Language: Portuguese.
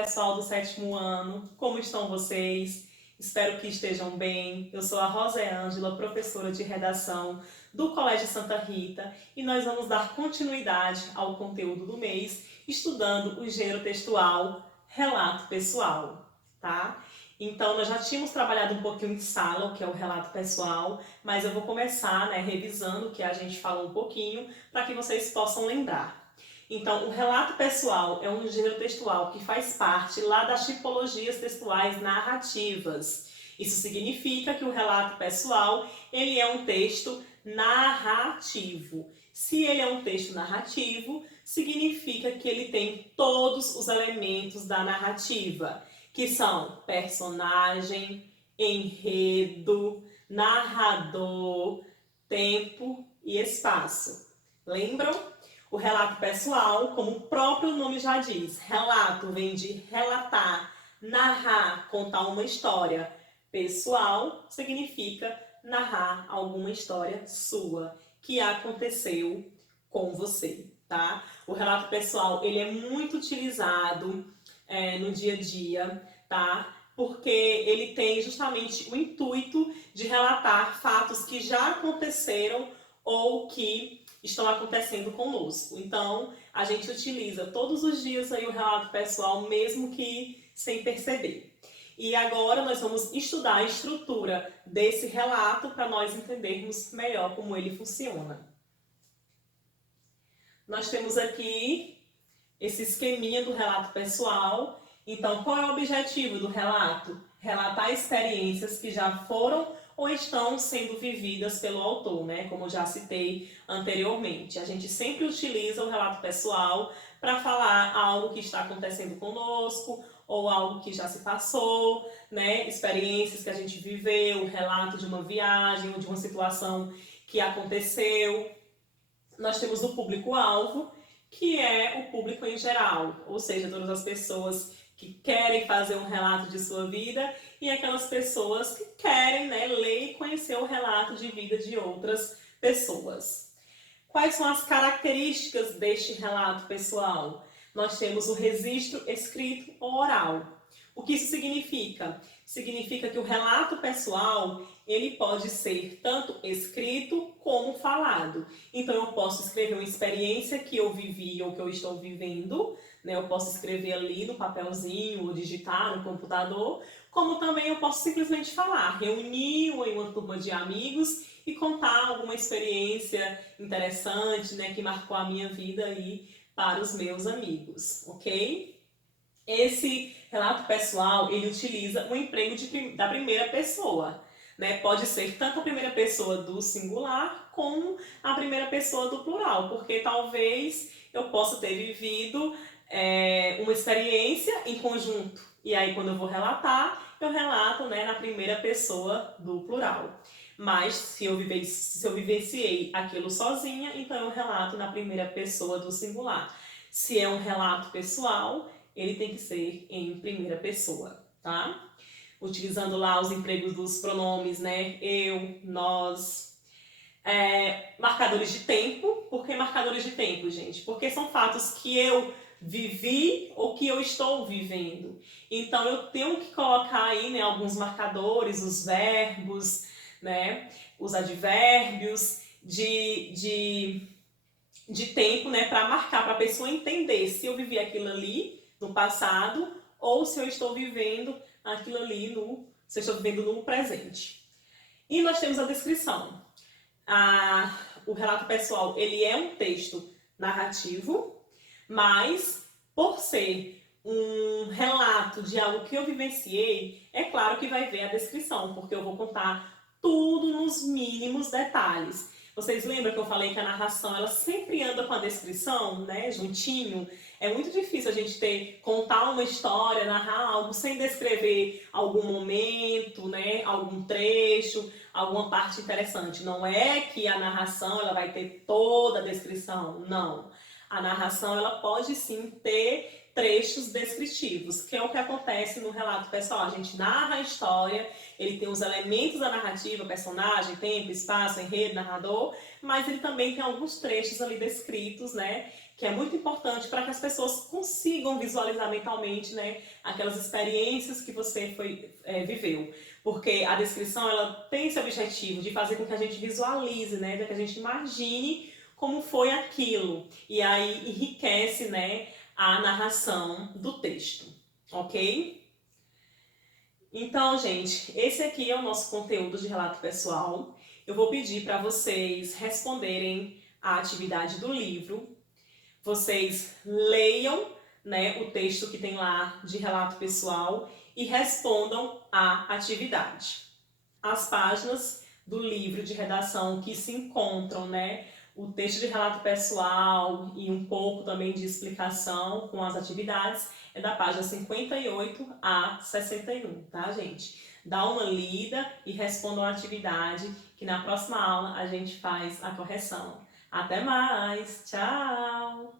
pessoal do 7º ano, como estão vocês? Espero que estejam bem. Eu sou a Rosângela, professora de redação do Colégio Santa Rita, e nós vamos dar continuidade ao conteúdo do mês, estudando o gênero textual relato pessoal, tá? Então, nós já tínhamos trabalhado um pouquinho em sala, o que é o relato pessoal, mas eu vou começar, revisando o que a gente falou um pouquinho, para que vocês possam lembrar. Então, o relato pessoal é um gênero textual que faz parte lá das tipologias textuais narrativas. Isso significa que o relato pessoal, ele é um texto narrativo. Se ele é um texto narrativo, significa que ele tem todos os elementos da narrativa, que são personagem, enredo, narrador, tempo e espaço. Lembram? O relato pessoal, como o próprio nome já diz, relato vem de relatar, narrar, contar uma história. Pessoal significa narrar alguma história sua que aconteceu com você, tá? O relato pessoal, ele é muito utilizado no dia a dia, tá? Porque ele tem justamente o intuito de relatar fatos que já aconteceram ou que estão acontecendo conosco. Então, a gente utiliza todos os dias aí o relato pessoal, mesmo que sem perceber. E agora nós vamos estudar a estrutura desse relato para nós entendermos melhor como ele funciona. Nós temos aqui esse esqueminha do relato pessoal. Então, qual é o objetivo do relato? Relatar experiências que já foram ou estão sendo vividas pelo autor, como eu já citei anteriormente. A gente sempre utiliza o relato pessoal para falar algo que está acontecendo conosco ou algo que já se passou, experiências que a gente viveu, relato de uma viagem ou de uma situação que aconteceu. Nós temos o público-alvo, que é o público em geral, ou seja, todas as pessoas que querem fazer um relato de sua vida e aquelas pessoas que querem ler e conhecer o relato de vida de outras pessoas. Quais são as características deste relato pessoal? Nós temos o registro escrito ou oral. O que isso significa? Significa que o relato pessoal, ele pode ser tanto escrito como falado. Então, eu posso escrever uma experiência que eu vivi ou que eu estou vivendo, eu posso escrever ali no papelzinho ou digitar no computador, como também eu posso simplesmente falar, reunir em uma turma de amigos e contar alguma experiência interessante, que marcou a minha vida aí para os meus amigos, ok? Esse relato pessoal, ele utiliza o emprego da primeira pessoa, Pode ser tanto a primeira pessoa do singular como a primeira pessoa do plural, porque talvez eu possa ter vivido uma experiência em conjunto. E aí, quando eu vou relatar, eu relato na primeira pessoa do plural. Mas se eu vivenciei aquilo sozinha, então eu relato na primeira pessoa do singular. Se é um relato pessoal, ele tem que ser em primeira pessoa, tá? Utilizando lá os empregos dos pronomes, eu, nós. Marcadores de tempo. Por que marcadores de tempo, gente? Porque são fatos que eu vivi ou que eu estou vivendo. Então, eu tenho que colocar aí alguns marcadores, os verbos, os advérbios de tempo, para marcar, para a pessoa entender se eu vivi aquilo ali no passado ou se eu estou vivendo aquilo ali se eu estou vivendo no presente. E nós temos a descrição. O relato pessoal, ele é um texto narrativo, mas por ser um relato de algo que eu vivenciei, é claro que vai ver a descrição, porque eu vou contar tudo nos mínimos detalhes. Vocês lembram que eu falei que a narração, ela sempre anda com a descrição, juntinho? É muito difícil a gente contar uma história, narrar algo sem descrever algum momento, algum trecho, alguma parte interessante. Não é que a narração ela vai ter toda a descrição, não. A narração ela pode sim ter trechos descritivos, que é o que acontece no relato pessoal. A gente narra a história, ele tem os elementos da narrativa, personagem, tempo, espaço, enredo, narrador, mas ele também tem alguns trechos ali descritos, que é muito importante para que as pessoas consigam visualizar mentalmente, né, aquelas experiências que você viveu. Porque a descrição ela tem esse objetivo de fazer com que a gente visualize, né, de que a gente imagine como foi aquilo. E aí enriquece, né, a narração do texto, ok? Então, gente, esse aqui é o nosso conteúdo de relato pessoal. Eu vou pedir para vocês responderem a atividade do livro. Vocês leiam, né, o texto que tem lá de relato pessoal e respondam a atividade. As páginas do livro de redação que se encontram, né, o texto de relato pessoal e um pouco também de explicação com as atividades, é da página 58 a 61, tá, gente? Dá uma lida e respondam a atividade, que na próxima aula a gente faz a correção. Até mais! Tchau!